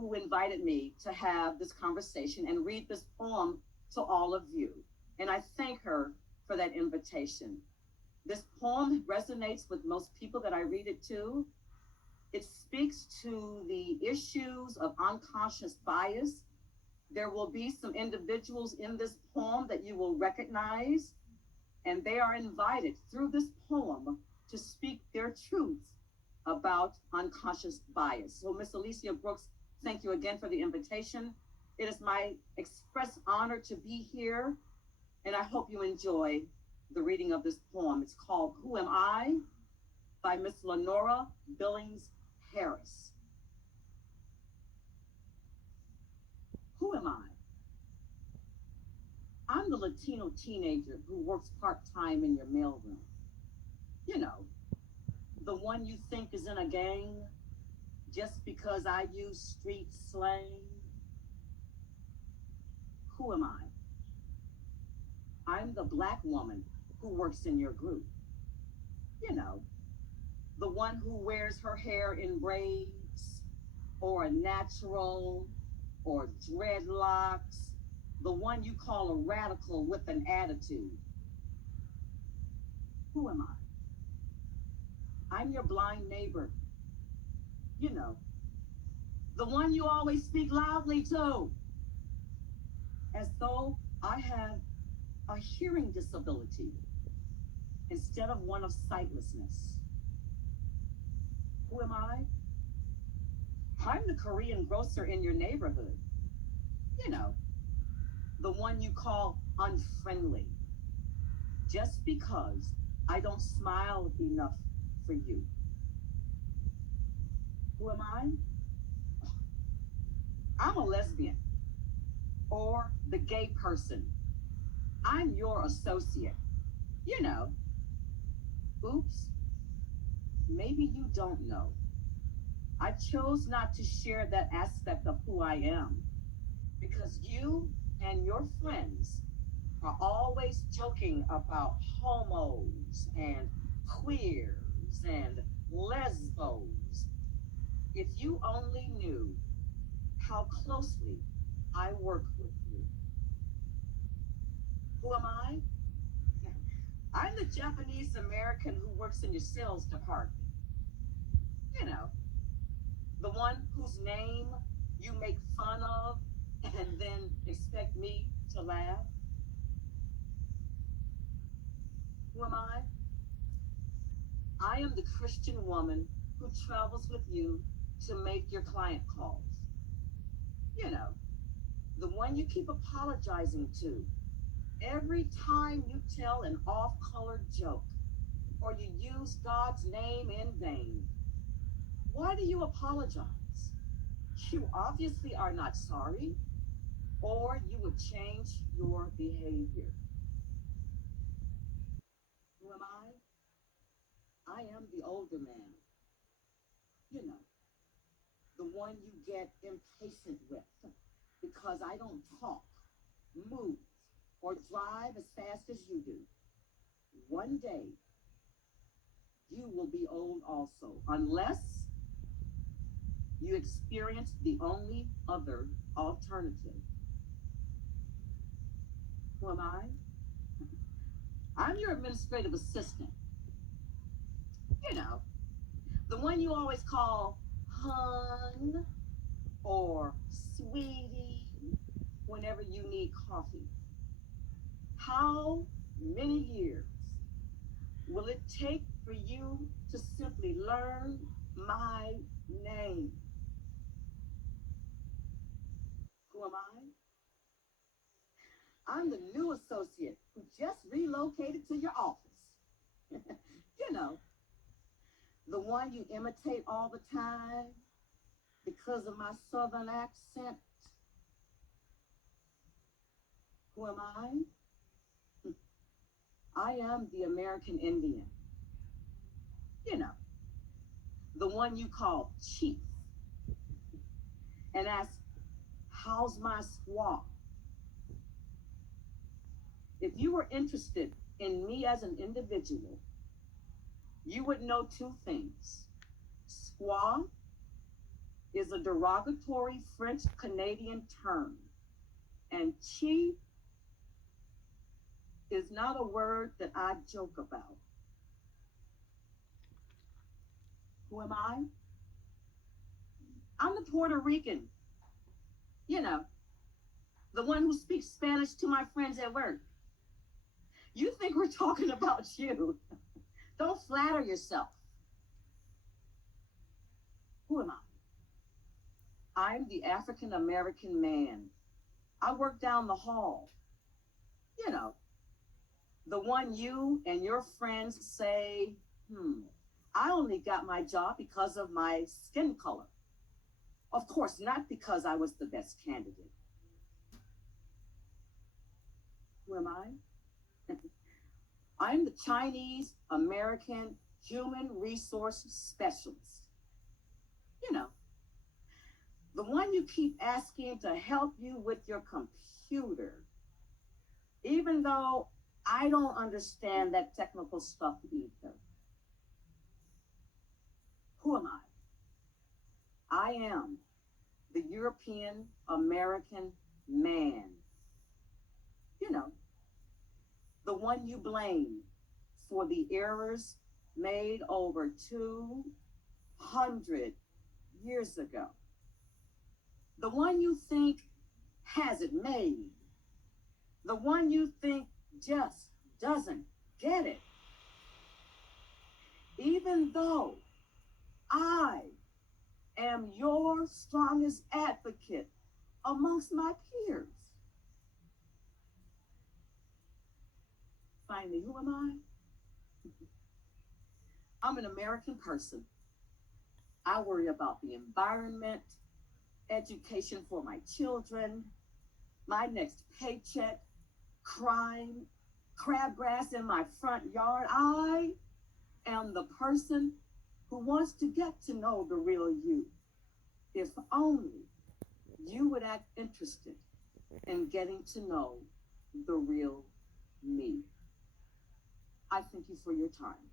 who invited me to have this conversation and read this poem to all of you. And I thank her for that invitation. This poem resonates with most people that I read it to. It speaks to the issues of unconscious bias. There will be some individuals in this poem that you will recognize, and they are invited through this poem to speak their truth about unconscious bias. So, Miss Alicia Brooks, thank you again for the invitation. It is my express honor to be here, and I hope you enjoy the reading of this poem. It's called Who Am I? By Miss Lenora Billings Harris. Who am I? I'm the Latino teenager who works part-time in your mailroom. You know, the one you think is in a gang just because I use street slang. Who am I? I'm the Black woman who works in your group. You know, the one who wears her hair in braids or a natural or dreadlocks, the one you call a radical with an attitude. Who am I? I'm your blind neighbor. You know, the one you always speak loudly to, as though I have a hearing disability instead of one of sightlessness. Who am I? I'm the Korean grocer in your neighborhood. You know, the one you call unfriendly, just because I don't smile enough for you. Who am I? I'm a lesbian or the gay person. I'm your associate. You know, oops, maybe you don't know. I chose not to share that aspect of who I am because you and your friends are always joking about homos and queers and lesbos. If you only knew how closely I work with you. Who am I? I'm the Japanese American who works in your sales department. You know, the one whose name you make fun of and then expect me to laugh. Who am I? I am the Christian woman who travels with you to make your client calls. You know, the one you keep apologizing to every time you tell an off-color joke or you use God's name in vain. Why do you apologize? You obviously are not sorry, or you would change your behavior. Who am I? I am the older man. You know, the one you get impatient with because I don't talk, move, or drive as fast as you do. One day, you will be old also, unless you experience the only other alternative. Who am I? I'm your administrative assistant. You know, the one you always call hun or sweetie whenever you need coffee. How many years will it take for you to simply learn my name? Who am I? I'm the new associate who just relocated to your office. You know, the one you imitate all the time because of my southern accent. Who am I? I am the American Indian. You know, the one you call chief and ask, how's my squaw? If you were interested in me as an individual, you would know two things. Squaw is a derogatory French Canadian term, and cheap is not a word that I joke about. Who am I? I'm the Puerto Rican, you know, the one who speaks Spanish to my friends at work. You think we're talking about you. Don't flatter yourself. Who am I? I'm the African American man. I work down the hall. You know, the one you and your friends say, I only got my job because of my skin color. Of course, not because I was the best candidate. Who am I? I'm the Chinese American Human Resource Specialist. You know, the one you keep asking to help you with your computer, even though I don't understand that technical stuff either. Who am I? I am the European American man. You know, the one you blame for the errors made over 200 years ago. The one you think has it made. The one you think just doesn't get it. Even though I am your strongest advocate amongst my peers. Finally, who am I? I'm an American person. I worry about the environment, education for my children, my next paycheck, crime, crabgrass in my front yard. I am the person who wants to get to know the real you. If only you would act interested in getting to know the real me. I thank you for your time.